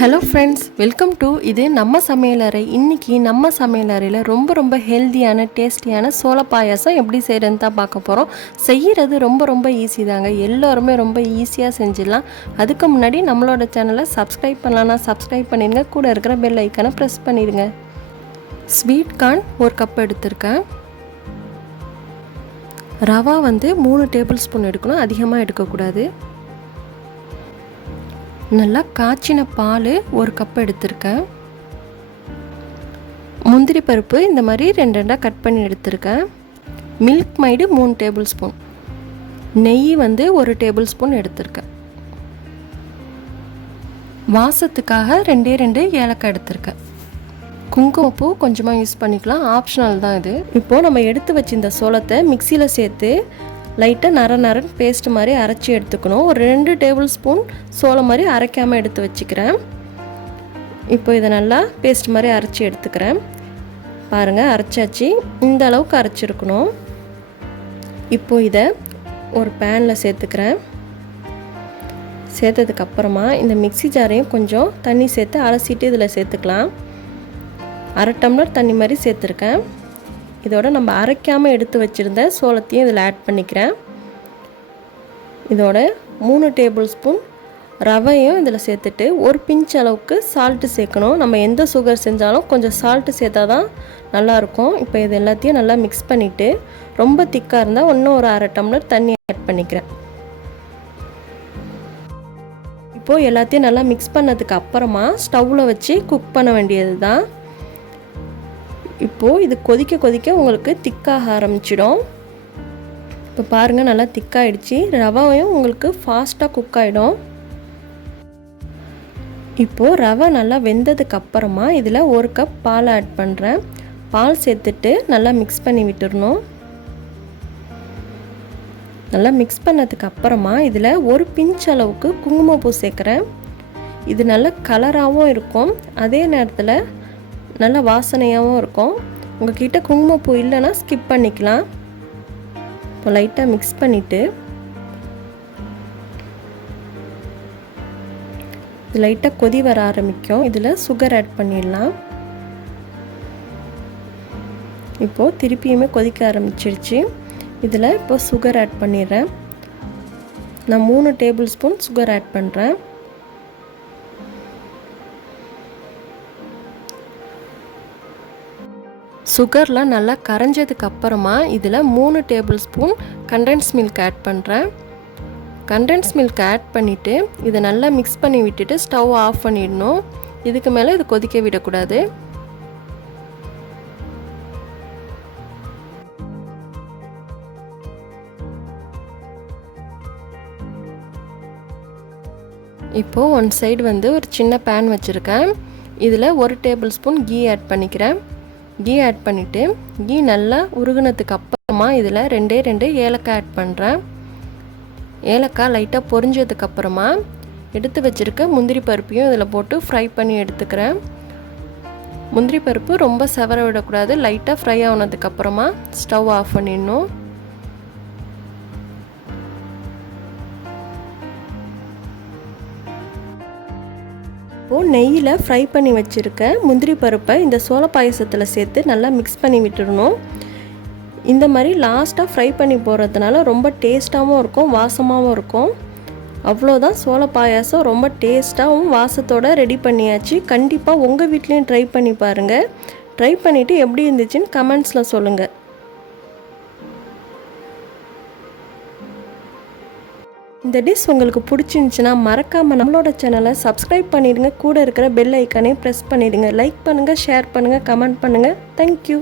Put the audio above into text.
Hello friends, welcome to இது நம்ம சமையலறை. இன்றைக்கி நம்ம சமையலறையில் ரொம்ப ஹெல்த்தியான டேஸ்டியான சோள பாயாசம் எப்படி செய்கிறதுன்னு தான் பார்க்க போகிறோம். செய்கிறது ரொம்ப ஈஸி தாங்க. எல்லோருமே ரொம்ப ஈஸியாக செஞ்சிடலாம். அதுக்கு முன்னாடி நம்மளோட சேனலை சப்ஸ்கிரைப் பண்ணலான்னா சப்ஸ்கிரைப் பண்ணிடுங்க. கூட இருக்கிற பெல் ஐக்கானை ப்ரெஸ் பண்ணிடுங்க. ஸ்வீட் கார்ன் 1 கப் எடுத்திருக்கேன். ரவா 3 டேபிள் ஸ்பூன் எடுக்கணும், அதிகமாக எடுக்கக்கூடாது. நல்லா காய்ச்சின பால் 1 கப் எடுத்திருக்கேன். முந்திரி பருப்பு இந்த மாதிரி 2 கட் பண்ணி எடுத்திருக்கேன். மில்க் மைடு 3 டேபிள் ஸ்பூன், நெய் 1 டேபிள் ஸ்பூன் எடுத்திருக்கேன். வாசத்துக்காக 2 ஏலக்காய் எடுத்திருக்கேன். குங்குமப்பூ கொஞ்சமாக யூஸ் பண்ணிக்கலாம், ஆப்ஷனல் தான் இது. இப்போது நம்ம எடுத்து வச்சிருந்த சோளத்தை மிக்சியில் சேர்த்து லைட்டாக நரன்னு பேஸ்ட் மாதிரி அரைச்சி எடுத்துக்கணும். ஒரு 2 டேபிள் ஸ்பூன் சோளம் மாதிரி அரைக்காமல் எடுத்து வச்சுக்கிறேன். இப்போ இதை நல்லா பேஸ்ட் மாதிரி அரைச்சி எடுத்துக்கிறேன். பாருங்கள், அரைச்சாச்சு. இந்த அளவுக்கு அரைச்சிருக்கணும். இப்போது இதை ஒரு பேனில் சேர்த்துக்கிறேன். சேர்த்ததுக்கப்புறமா இந்த மிக்ஸி ஜாரையும் கொஞ்சம் தண்ணி சேர்த்து அலசிட்டு இதில் சேர்த்துக்கலாம். 1/2 டம்ளர் தண்ணி மாதிரி சேர்த்துருக்கேன். இதோட நம்ம அரைக்காமல் எடுத்து வச்சுருந்த சோளத்தையும் இதில் ஆட் பண்ணிக்கிறேன். இதோட 3 டேபிள் ஸ்பூன் ரவையும் இதில் சேர்த்துட்டு ஒரு பிஞ்ச் அளவுக்கு சால்ட்டு சேர்க்கணும். நம்ம எந்த சுகர் செஞ்சாலும் கொஞ்சம் சால்ட்டு சேர்த்தா தான் நல்லாயிருக்கும். இப்போ இது எல்லாத்தையும் நல்லா மிக்ஸ் பண்ணிவிட்டு, ரொம்ப திக்காக இருந்தால் இன்னும் ஒரு 1/2 டம்ளர் தண்ணி ஆட் பண்ணிக்கிறேன். இப்போது எல்லாத்தையும் நல்லா மிக்ஸ் பண்ணதுக்கு அப்புறமா ஸ்டவ்வில் வச்சு குக் பண்ண வேண்டியது தான். இப்போது இது கொதிக்க உங்களுக்கு திக்காக ஆரம்பிச்சிடும். இப்போ பாருங்கள், நல்லா திக்காகிடுச்சு. ரவையும் உங்களுக்கு ஃபாஸ்ட்டாக குக் ஆகிடும். இப்போது ரவை நல்லா வெந்ததுக்கு அப்புறமா இதில் 1 கப் பால் ஆட் பண்ணுறேன். பால் சேர்த்துட்டு நல்லா மிக்ஸ் பண்ணி விட்டுறணும். நல்லா மிக்ஸ் பண்ணதுக்கு அப்புறமா இதில் ஒரு பிஞ்ச் அளவுக்கு குங்குமப்பூ சேர்க்குறேன். இது நல்ல கலராகவும் இருக்கும், அதே நேரத்தில் நல்ல வாசனையாகவும் இருக்கும். உங்கள்கிட்ட குங்குமப்பூ இல்லைன்னா ஸ்கிப் பண்ணிக்கலாம். இப்போ லைட்டாக மிக்ஸ் பண்ணிவிட்டு இது லைட்டாக கொதி வர ஆரம்பிக்கும். இதில் சுகர் ஆட் பண்ணிடலாம். இப்போது திருப்பியுமே கொதிக்க ஆரம்பிச்சிருச்சு. இதில் இப்போ சுகர் ஆட் பண்ணிடுறேன். நான் 3 டேபிள் ஸ்பூன் சுகர் ஆட் பண்ணுறேன். சுகர்லாம் நல்லா கரைஞ்சதுக்கு அப்புறமா இதில் 3 tablespoon condense milk add பண்ணுறேன். கண்டென்ஸ் மில்க் ஆட் பண்ணிவிட்டு இதை நல்லா மிக்ஸ் பண்ணி விட்டுட்டு ஸ்டவ் ஆஃப் பண்ணிடணும். இதுக்கு மேலே இது கொதிக்க விடக்கூடாது. இப்போது ஒன் சைடு ஒரு சின்ன பேன் வச்சுருக்கேன். இதில் 1 டேபிள் ஸ்பூன் கீ ஆட் பண்ணிக்கிறேன். கீ ஆட் பண்ணிவிட்டு கீ நல்லா உருகுனதுக்கு அப்புறமா இதில் 2 ஏலக்காய் ஆட் பண்ணுறேன். ஏலக்காய் லைட்டாக பொரிஞ்சதுக்கப்புறமா எடுத்து வச்சுருக்க முந்திரி பருப்பையும் இதில் போட்டு ஃப்ரை பண்ணி எடுத்துக்கிறேன். முந்திரி பருப்பு ரொம்ப செவர விடக்கூடாது. லைட்டாக ஃப்ரை ஆனதுக்கப்புறமா ஸ்டவ் ஆஃப் பண்ணிடணும். இப்போது நெய்யில் ஃப்ரை பண்ணி வச்சுருக்க முந்திரி பருப்பை இந்த சோள பாயசத்தில் சேர்த்து நல்லா மிக்ஸ் பண்ணி விட்டுடணும். இந்த மாதிரி லாஸ்ட்டாக ஃப்ரை பண்ணி போடுறதுனால ரொம்ப டேஸ்ட்டாகவும் இருக்கும், வாசமாகவும் இருக்கும். அவ்வளோதான், சோள பாயாசம் ரொம்ப டேஸ்ட்டாகவும் வாசத்தோடு ரெடி பண்ணியாச்சு. கண்டிப்பாக உங்கள் வீட்லேயும் ட்ரை பண்ணி பாருங்கள். ட்ரை பண்ணிவிட்டு எப்படி இருந்துச்சுன்னு கமெண்ட்ஸில் சொல்லுங்கள். இந்த டிஷ் உங்களுக்கு பிடிச்சிருந்துச்சுன்னா மறக்காமல் நம்மளோட சேனலை சப்ஸ்கிரைப் பண்ணிடுங்க. கூட இருக்கிற பெல் ஐக்கானே ப்ரெஸ் பண்ணிடுங்க. லைக் பண்ணுங்கள், ஷேர் பண்ணுங்கள், கமெண்ட் பண்ணுங்கள். தேங்க்யூ.